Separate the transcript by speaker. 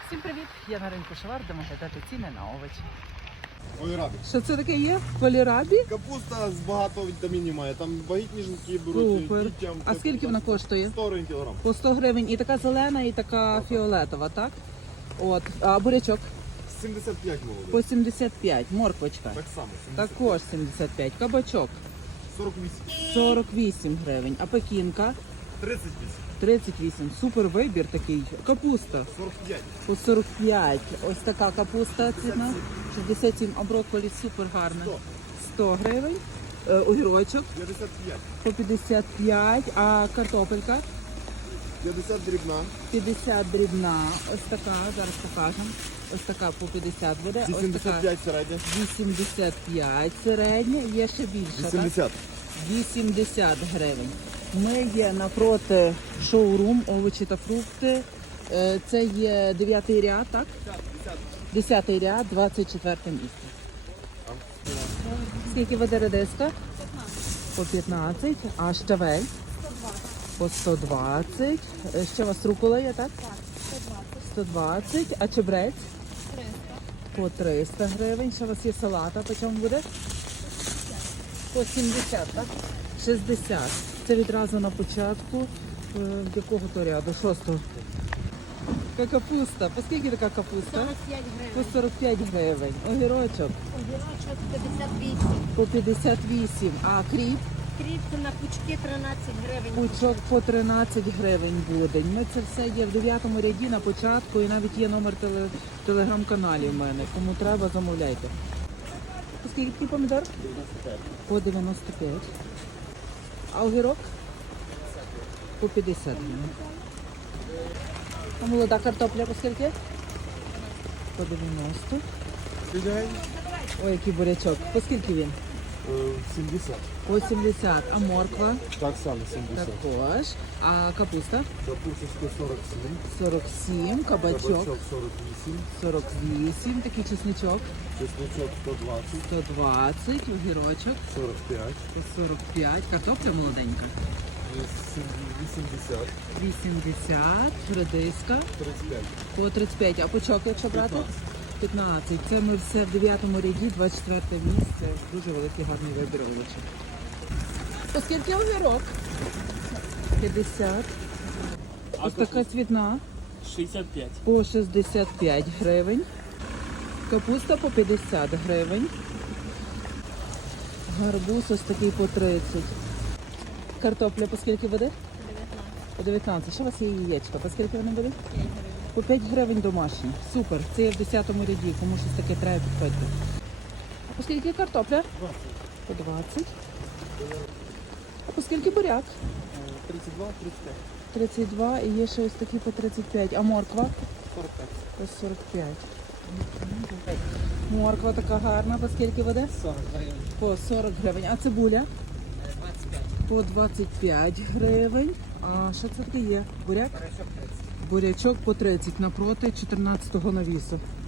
Speaker 1: Всім привіт! Я на ринку Шовар, будемо глядати ціни на овочі.
Speaker 2: Кольорабі.
Speaker 1: Що це таке є? Кольорабі?
Speaker 2: Капуста з багато вітамінів має. Там вагітні жінки беруть
Speaker 1: Супер.
Speaker 2: дітям.
Speaker 1: А скільки вона коштує?
Speaker 2: 100 гривень кілограм.
Speaker 1: По 100 гривень. І така зелена, і така фіолетова, так? От. А бурячок?
Speaker 2: 75 молодих.
Speaker 1: По 75. Морквочка?
Speaker 2: Так само. 75.
Speaker 1: Також 75. Кабачок?
Speaker 2: 48.
Speaker 1: 48 гривень. А пекінка?
Speaker 2: 38.
Speaker 1: 38. Супер вибір такий. Капуста?
Speaker 2: 45.
Speaker 1: По 45. Ось така капуста ціна. 67. А брокколі супер гарна.
Speaker 2: 100.
Speaker 1: 100 гривень. Огірочок
Speaker 2: 55.
Speaker 1: по 55. А картопелька?
Speaker 2: 50 дрібна.
Speaker 1: 50 дрібна. Ось така. Зараз покажемо. Ось така по 50 буде. Ось така
Speaker 2: 85 середня.
Speaker 1: 85 середня. Є ще більше, так?
Speaker 2: 80.
Speaker 1: 80 гривень. Ми є напроти шоурум, овочі та фрукти. Це є 9-й ряд, так? 10-й ряд, 24 місце. Скільки веде редиска? По 15. А щавель? По 120. Ще у вас рукола є, так? 120. А чебрець? По 300 гривень. Ще у вас є салата, по чому буде? По 70, так? 60. Це відразу на початку. Якого то ряду? 6-го. Така капуста. По скільки така капуста?
Speaker 3: 45 гривень.
Speaker 1: По 45 гривень. Огірочок
Speaker 3: Огірочок 58.
Speaker 1: по 58. А кріп?
Speaker 3: Кріпки на пучки 13 гривень.
Speaker 1: Пучок по 13 гривень буде. Ми це все є в 9-му ряді на початку і навіть є номер телеграм-каналів в мене. Кому треба, замовляйте. По скільки такий помідор?
Speaker 2: 95.
Speaker 1: По 95. А огірок? По 50 гривень. А молода картопля по скільки? По 90. Ой, який бурячок. По скільки він?
Speaker 2: 70.
Speaker 1: По 70. А морква?
Speaker 2: Так само 70.
Speaker 1: Також. А капуста?
Speaker 2: Капуста 147.
Speaker 1: 47. Кабачок?
Speaker 2: Кабачок 48.
Speaker 1: 48. Такий чесничок?
Speaker 2: Чесночок 120.
Speaker 1: 120. Огірочок?
Speaker 2: 45.
Speaker 1: По 45. Картопля молоденька?
Speaker 2: 80.
Speaker 1: 80. Редиска?
Speaker 2: 35.
Speaker 1: По 35. А пучок, якщо брати? 15. Це ми все в 9-му ряді, 24 місце. Дуже великий гарний вибір овочів. По скільки огірок? 50. Ось така цвітна.
Speaker 4: 65.
Speaker 1: По 65 гривень. Капуста по 50 гривень. Гарбуз ось такий по 30. Картопля по скільки буде? 19. По 19. Що у вас є яєчко? По скільки вони будуть?
Speaker 3: 5 гривень.
Speaker 1: По 5 гривень домашні. Супер. Це є в 10-му ряді. Кому щось таке треба, підходьте. А по скільки картопля?
Speaker 4: 20.
Speaker 1: По 20. А по скільки буряк?
Speaker 4: 32, 35.
Speaker 1: 32 і є ще ось такі по 35. А морква?
Speaker 4: 45.
Speaker 1: По 45. Морква така гарна. По скільки буде?
Speaker 4: 40 гривень.
Speaker 1: По 40 гривень. А цибуля?
Speaker 4: 25.
Speaker 1: По 25 гривень. А що це таке є? Буряк?
Speaker 4: Хорошо, 30.
Speaker 1: Бурячок по 30 напроти 14-го навісу.